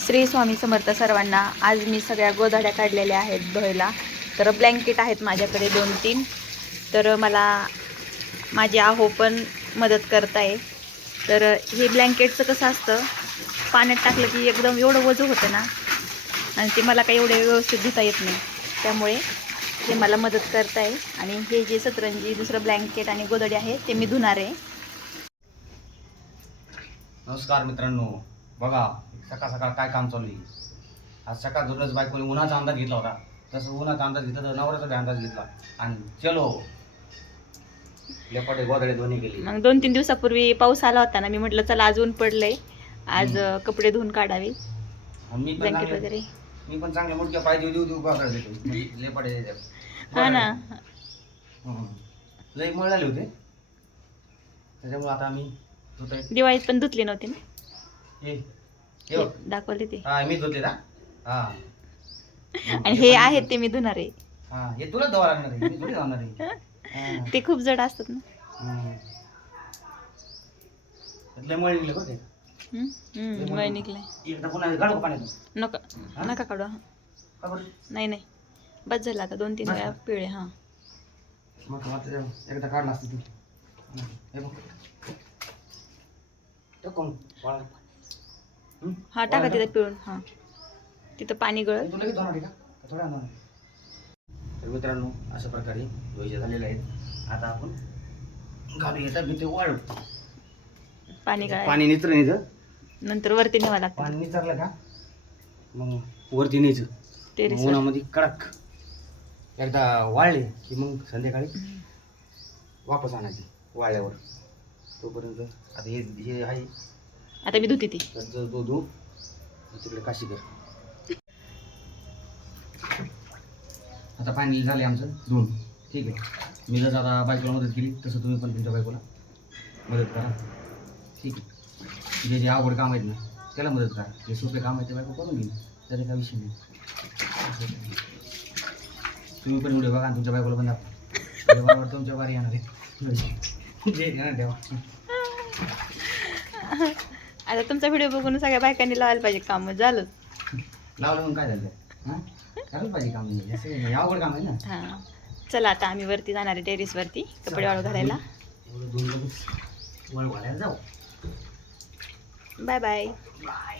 श्री स्वामी समर्थ सर्वांना. आज मी सगळ्या गोधड्या काढलेल्या आहेत धुवायला. तर ब्लँकेट आहेत माझ्याकडे 2-3. तर मला माझी आहो पण मदत करताय. तर हे ब्लँकेटचं कसं असतं, पाण्यात टाकलं की एकदम एवढं वजन होतं ना, आणि ते मला काही एवढे व्यवस्थित धुता येत नाही. त्यामुळे ते मला मदत करताय. आणि हे जे सतरंजी दुसरं ब्लँकेट आणि गोधडी आहे ते मी धुणार आहे. नमस्कार मित्रांनो, बघा सकाळ सकाळ काय काम चालू आहे. आज सकाळ दररोज बायकोने उन्हाचा अंदाज घेतला होता, तसं उन्हाचा अंदाज घेतला तर नवऱ्याचा बी अंदाज घेतला आणि चलो लेपाटे गोधडे दोन्ही गेली. मग 2-3 दिवसापूर्वी पाऊस आला होता ना, मी म्हटलं चला आज ऊन पडलंय, आज कपडे धुवून काढावे ब्लँकेट वगैरे. मी पण चांगले मोठ्या पाहिजे देऊ गोधडे देतो लेपाटे देतात. हा ना, लई मळले होते त्याच्यामुळे आता आम्ही धुतोय. दिवाळीत पण धुतली नव्हती ना, हे हे दाखवले ते. हा मी धुतले ना. हा आणि हे आहेत ते मी धुणार आहे. हा हे तुला धुवा लागणार आहे, मी थोडी धुणार आहे. ते खूप जड असतात ना. लय मळ निघले बघ ते. मळ निघलाय. एकदा पुन्हा गाडो पाण्यात. नका नका काढू. का बरं? नाही नाही, बस झालं आता 2-3 वेळा पिळे. हा मग एकदा काढला असतं तू. हे बघ तो कोण वाळा. हा टाका तिथं पिळून. हा तिथं पाणी गळत. तुला किती होणार आहे का थोडा होणार. तर मित्रांनो अशा प्रकारे धुवायचे झालेले आहेत. आता आपण घालू येतात मी ते वाळू. पाणी गळाय पाणी निचरं न्यायचं, नंतर वरती न्यावं लागतं. पाणी निचरलं का मग वरती न्यायचं टेरेसवर. उन्हामध्ये कडक. एकदा वाळले की मग संध्याकाळी वापस आणायची वाळल्यावर. तोपर्यंत आता हे आहे. आता मी धुते ती. तर तो धू तिकडे काशी कर. आता पाणी झाले आमचं धुवून. ठीक आहे, मी जसं आता बायकोला मदत केली तसं तुम्ही पण तुमच्या बायकोला मदत करा. ठीक आहे, जे जे अवघड काम आहेत ना त्याला मदत करा. जे सोपे काम आहे ते बायको करून घेईल, तरी काय विषय नाही. तुम्ही पण व्हिडिओ बघा आणि तुमच्या बायकोला पण दाखवा. बरोबर तुमच्या वारी येणार आहे. जे येणार ठेवा. आता तुमचा व्हिडिओ बघून सगळ्या बायकांनी लावायला पाहिजे काम. झालं लावलं मग काय झालं. हां करायला पाहिजे काम. असं अवघड काम आहे ना. हां चला, आता आम्ही वरती जाणार आहे टेरेसवरती कपडे वाळू घालायला. वाळू घालायला जाऊ. Bye bye. बाय.